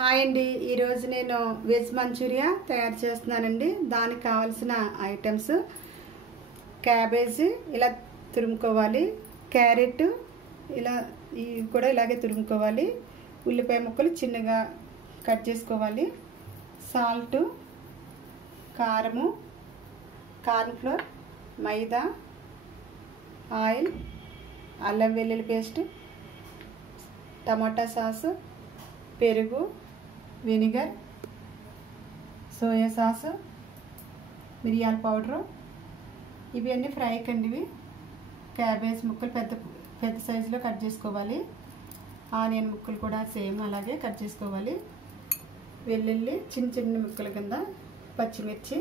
Hi అండి, ఈరోజు నేను వెజ్ మంచూరియా తయారు చేస్తున్నానండి. దానికి కావాల్సిన ఐటమ్స్ క్యాబేజీ ఇలా తురుముకోవాలి, క్యారెట్ ఇలా ఇవి కూడా ఇలాగే తురుముకోవాలి, ఉల్లిపాయ ముక్కలు చిన్నగా కట్ చేసుకోవాలి, సాల్ట్, కారము, కార్న్ఫ్లోర్, మైదా, ఆయిల్, అల్లం వెల్లుల్లి పేస్ట్, టమాటా సాసు, పెరుగు, వినిగర్, సోయా సాసు, మిరియాల పౌడరు. ఇవి అన్నీ ఫ్రైకి అండి. ఇవి క్యాబేజ్ ముక్కలు పెద్ద పెద్ద సైజులో కట్ చేసుకోవాలి. ఆనియన్ ముక్కలు కూడా సేమ్ అలాగే కట్ చేసుకోవాలి. వెల్లుల్లి చిన్న చిన్న ముక్కల కింద, పచ్చిమిర్చి,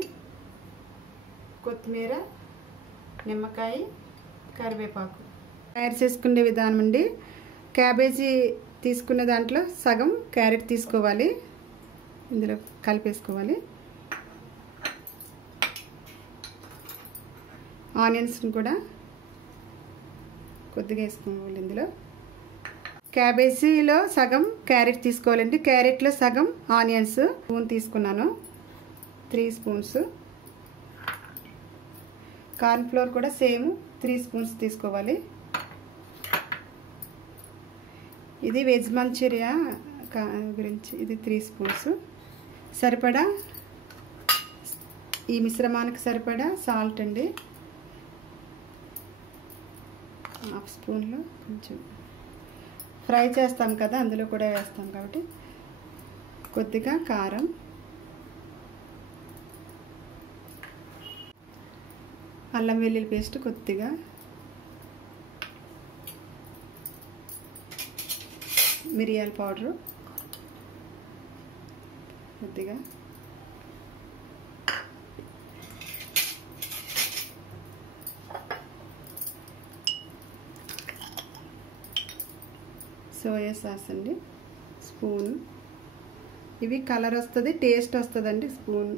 కొత్తిమీర, నిమ్మకాయ, కరివేపాకు. తయారు చేసుకునే విధానం అండి. క్యాబేజీ తీసుకున్న దాంట్లో సగం క్యారెట్ తీసుకోవాలి, ఇందులో కలిపేసుకోవాలి. ఆనియన్స్ని కూడా కొద్దిగా వేసుకోవాలి. ఇందులో క్యాబేజీలో సగం క్యారెట్ తీసుకోవాలండి. క్యారెట్లో సగం ఆనియన్స్ స్పూన్ తీసుకున్నాను, 3 స్పూన్స్. కార్న్ఫ్లోర్ కూడా సేమ్ 3 స్పూన్స్ తీసుకోవాలి. ఇది వెజ్ మంచూరియా గురించి ఇది 3 స్పూన్స్. సరిపడా ఈ మిశ్రమానికి సరిపడా సాల్ట్ అండి, 1/2 స్పూన్లో. కొంచెం ఫ్రై చేస్తాం కదా, అందులో కూడా వేస్తాం కాబట్టి కొద్దిగా కారం, అల్లం వెల్లుల్లి పేస్ట్ కొద్దిగా, మిరియాల పౌడరు కొద్దిగా, సోయా సాస్ అండి స్పూన్. ఇవి కలర్ వస్తుంది, టేస్ట్ వస్తుందండి. Spoon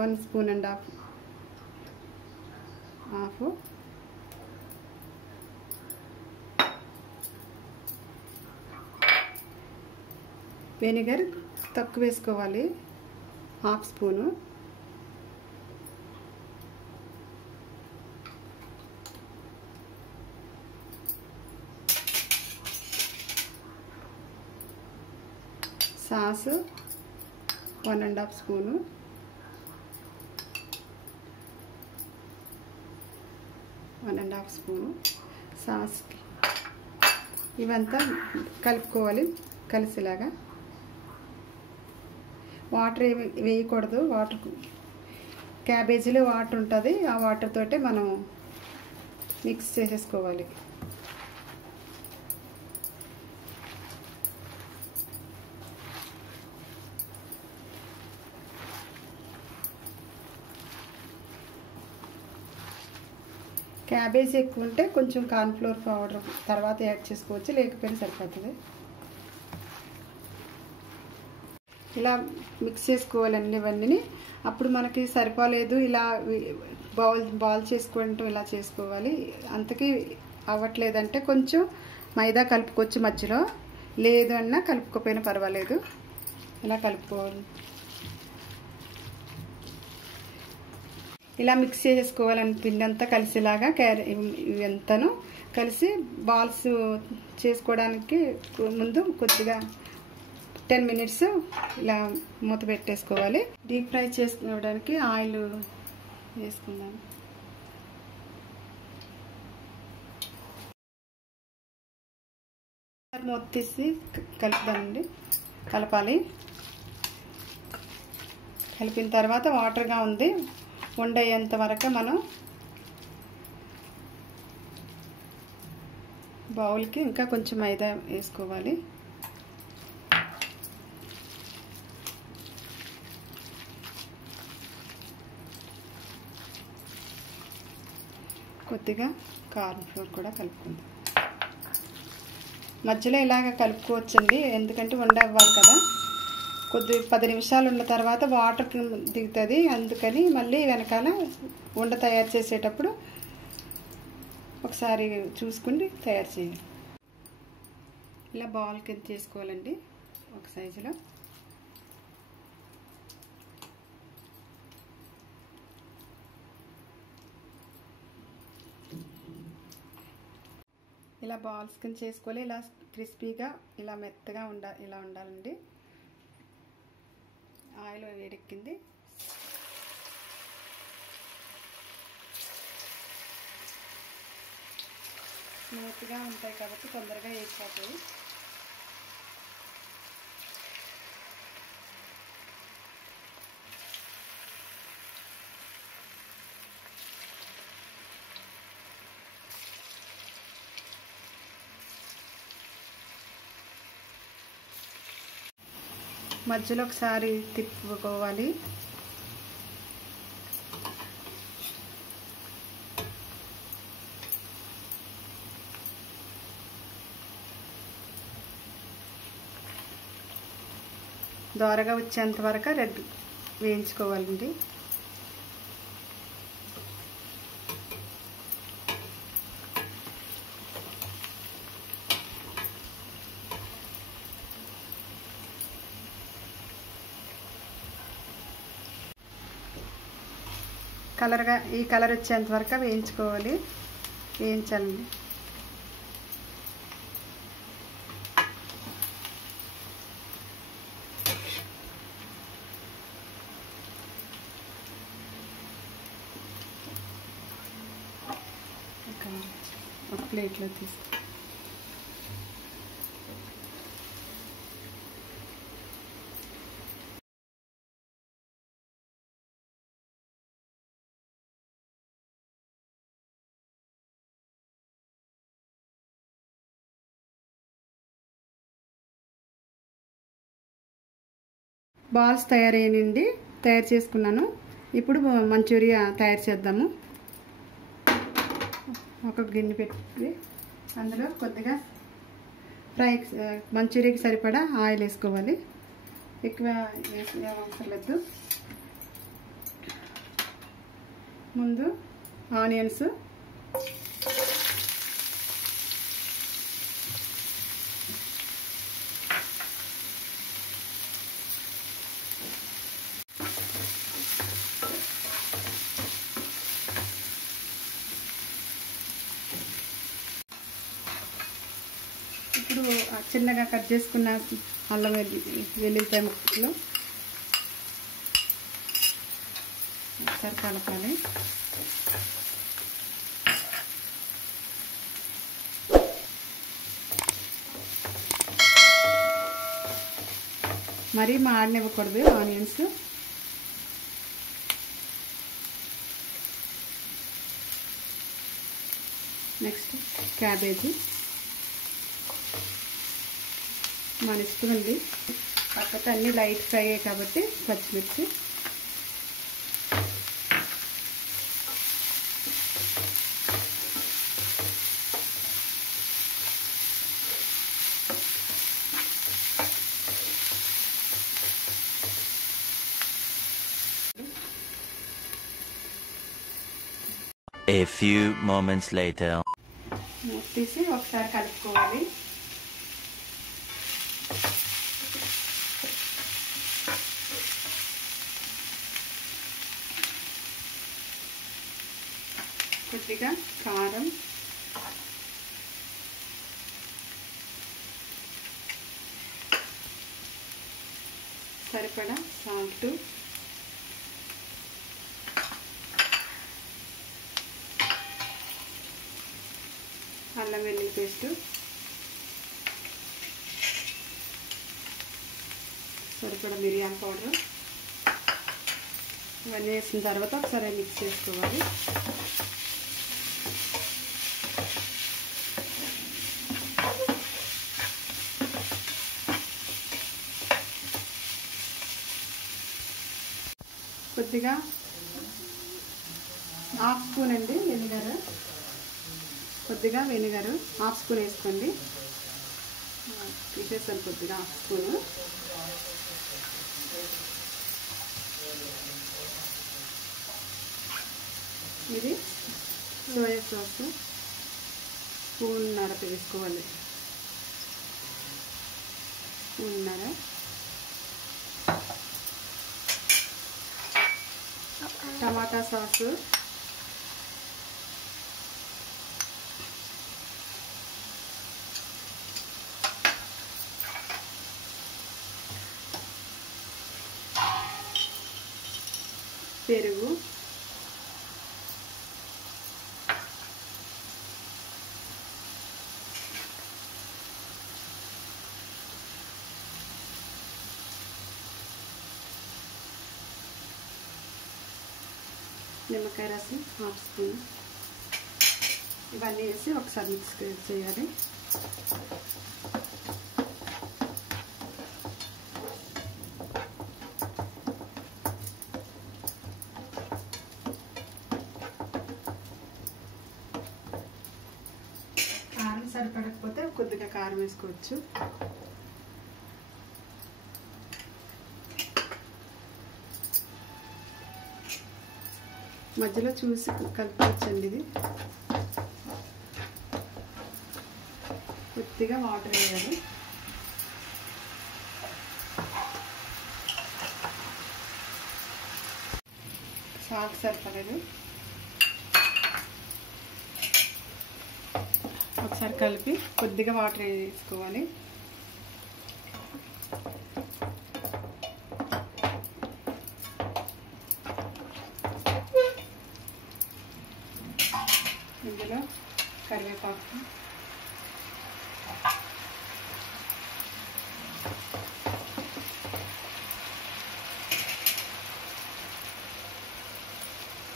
1 spoon and half. Vinegar తక్కువ వేసుకోవాలి, 1/2 స్పూను. Sauce 1.5 spoon. సాస్కి ఇవంతా కలుపుకోవాలి కలిసేలాగా. వాటర్ ఏమి వేయకూడదు. వాటర్ క్యాబేజీలో వాటర్ ఉంటుంది, ఆ వాటర్ తోటే మనం మిక్స్ చేసేసుకోవాలి. క్యాబేజీ ఎక్కువ ఉంటే కొంచెం కార్న్ఫ్లోర్ పౌడర్ తర్వాత యాడ్ చేసుకోవచ్చు, లేకపోయినా సరిపోతుంది. ఇలా మిక్స్ చేసుకోవాలండి ఇవన్నీ. అప్పుడు మనకి సరిపోలేదు, ఇలా బాల్ చేసుకుంటూ ఇలా చేసుకోవాలి. అంతకీ అవ్వట్లేదంటే కొంచెం మైదా కలుపుకోవచ్చు మధ్యలో, లేదు అన్నా కలుపుకోపోయినా పర్వాలేదు. ఇలా కలుపుకోవాలి. ఇలా మిక్స్ చేసుకోవాలని పిండి అంతా కలిసేలాగా ఇవంతాను కలిసి బాల్స్ చేసుకోవడానికి ముందు కొద్దిగా 10 మినిట్స్ ఇలా మూత పెట్టేసుకోవాలి. డీప్ ఫ్రై చేసుకోవడానికి ఆయిల్ వేసుకుందాం. మూత తీసి కలుపుదామండి. కలపాలి. కలిపిన తర్వాత వాటర్గా ఉంది, వండయ్యేంత వరకు మనం బౌల్కి ఇంకా కొంచెం మైదా వేసుకోవాలి. కొద్దిగా కార్న్ఫ్లోర్ కూడా కలుపుకుందాం. మధ్యలో ఇలాగ కలుపుకోవచ్చండి, ఎందుకంటే వండ అవ్వాలి కదా. 10 నిమిషాలు ఉన్న తర్వాత వాటర్ దిగుతుంది, అందుకని మళ్ళీ వెనకాల వండ తయారు చేసేటప్పుడు ఒకసారి చూసుకుని తయారు చేయాలి. ఇలా బాల్ కింద చేసుకోవాలండి ఒక సైజులో. ఇలా బాల్స్ కింద చేసుకోవాలి. ఇలా క్రిస్పీగా ఇలా మెత్తగా ఇలా ఉండాలండి. ఆయిల్ వేడెక్కింది. స్మూత్గా ఉంటాయి కాబట్టి తొందరగా వేగిపోతాయి. మధ్యలో ఒకసారి తిప్పుకోవాలి. దోరగా వచ్చేంత వరకు రెడ్ వేయించుకోవాలండి. ఈ కలర్ వచ్చేంత వరకు వేయించాలండి. ఒక ప్లేట్లో తీసి బాల్స్ తయారు చేసుకున్నాను. ఇప్పుడు మంచూరియా తయారు చేద్దాము. ఒక గిన్నె పెట్టి అందులో కొద్దిగా మంచూరియాకి సరిపడా ఆయిల్ వేసుకోవాలి. ఎక్కువ అవసరం లేదు. ముందు ఆనియన్స్, ఇప్పుడు చిన్నగా కట్ చేసుకున్న అల్లం వెల్లుల్లిపాయ ముక్కలు ఒకసారి కలపాలి. మరీ మాడనివ్వకూడదు ఆనియన్స్. నెక్స్ట్ క్యాబేజీ మన ఇష్టం ఉంది. కాకపోతే అన్నీ లైట్ ఫ్రై అయ్యాయి కాబట్టి పచ్చిమిర్చి, A few moments later. తీసి ఒకసారి కలుపుకోవాలి. కొద్దిగా కారం, సరిపడా సాల్ట్, అల్లం వెల్లుల్లి పేస్ట్, సరిపడా మిరియాల పౌడర్ ఇవన్నీ వేసిన తర్వాత ఒకసారి మిక్స్ చేసుకోవాలి. కొద్దిగా హాఫ్ స్పూన్ అండి వెనిగర్, కొద్దిగా వెనిగర్ హాఫ్ స్పూన్ వేసుకోండి. తీసేసాను కొద్దిగా హాఫ్ స్పూను. ఇది సోయా సాస్ స్పూన్నర వేసుకోవాలి. స్పూన్నర, టమాటా సాసు, పెరుగు, నిమ్మకాయ రసం 1/2 స్పూన్ ఇవన్నీ వేసి ఒకసారి మిక్స్ చేయాలి. కారం సరిపడకపోతే కొద్దిగా కారం వేసుకోవచ్చు. మధ్యలో చూసి కలుపుకోవచ్చండి. ఇది కొద్దిగా వాటర్ వేయాలి. సాల్ట్ సరిపడదు. ఒకసారి కలిపి కొద్దిగా వాటర్ వేసుకోవాలి. ఇందులో కరివేపాకు,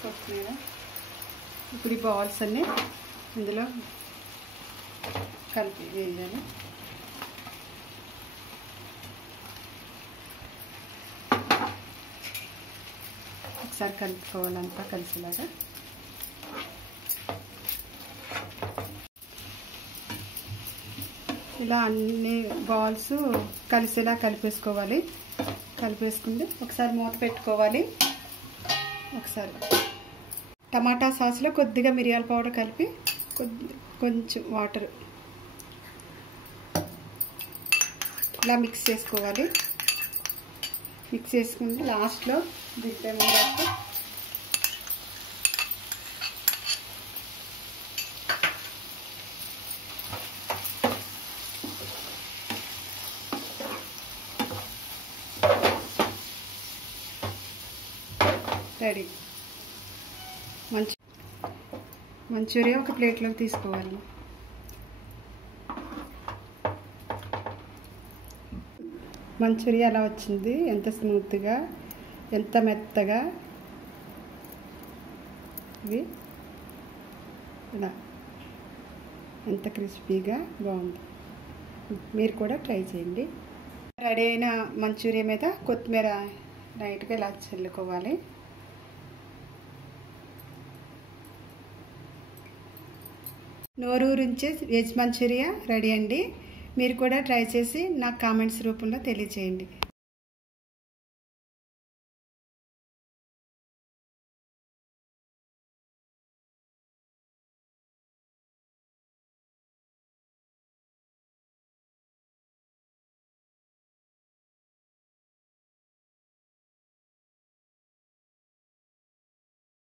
కొత్తిమీర. ఇప్పుడు ఈ బాల్స్ అన్నీ ఇందులో కలిపి వేయాలి. ఒకసారి కలుపుకోవాలంతా కలిసేలాగా. ఇలా అన్ని బాల్స్ కలిసేలా కలిపేసుకోవాలి. కలిపేసుకుంటే ఒకసారి మూత పెట్టుకోవాలి. ఒకసారి టమాటా సాస్లో కొద్దిగా మిరియాల పౌడర్ కలిపి కొంచెం వాటర్ ఇలా మిక్స్ చేసుకోవాలి. మిక్స్ చేసుకుంటే లాస్ట్లో దింపే ముందు రెడీ. మంచూరియా ఒక ప్లేట్లోకి తీసుకోవాలి. మంచూరియా ఎలా వచ్చింది, ఎంత స్మూత్గా, ఎంత మెత్తగా, ఇవి ఇలా ఎంత క్రిస్పీగా బాగుంది. మీరు కూడా ట్రై చేయండి. రెడీ అయిన మంచూరియా మీద కొత్తిమీర లైట్గా ఇలా చల్లుకోవాలి. నోరూరించే వెజ్ మంచూరియా రెడీ అండి. మీరు కూడా ట్రై చేసి నాకు కామెంట్స్ రూపంలో తెలియజేయండి.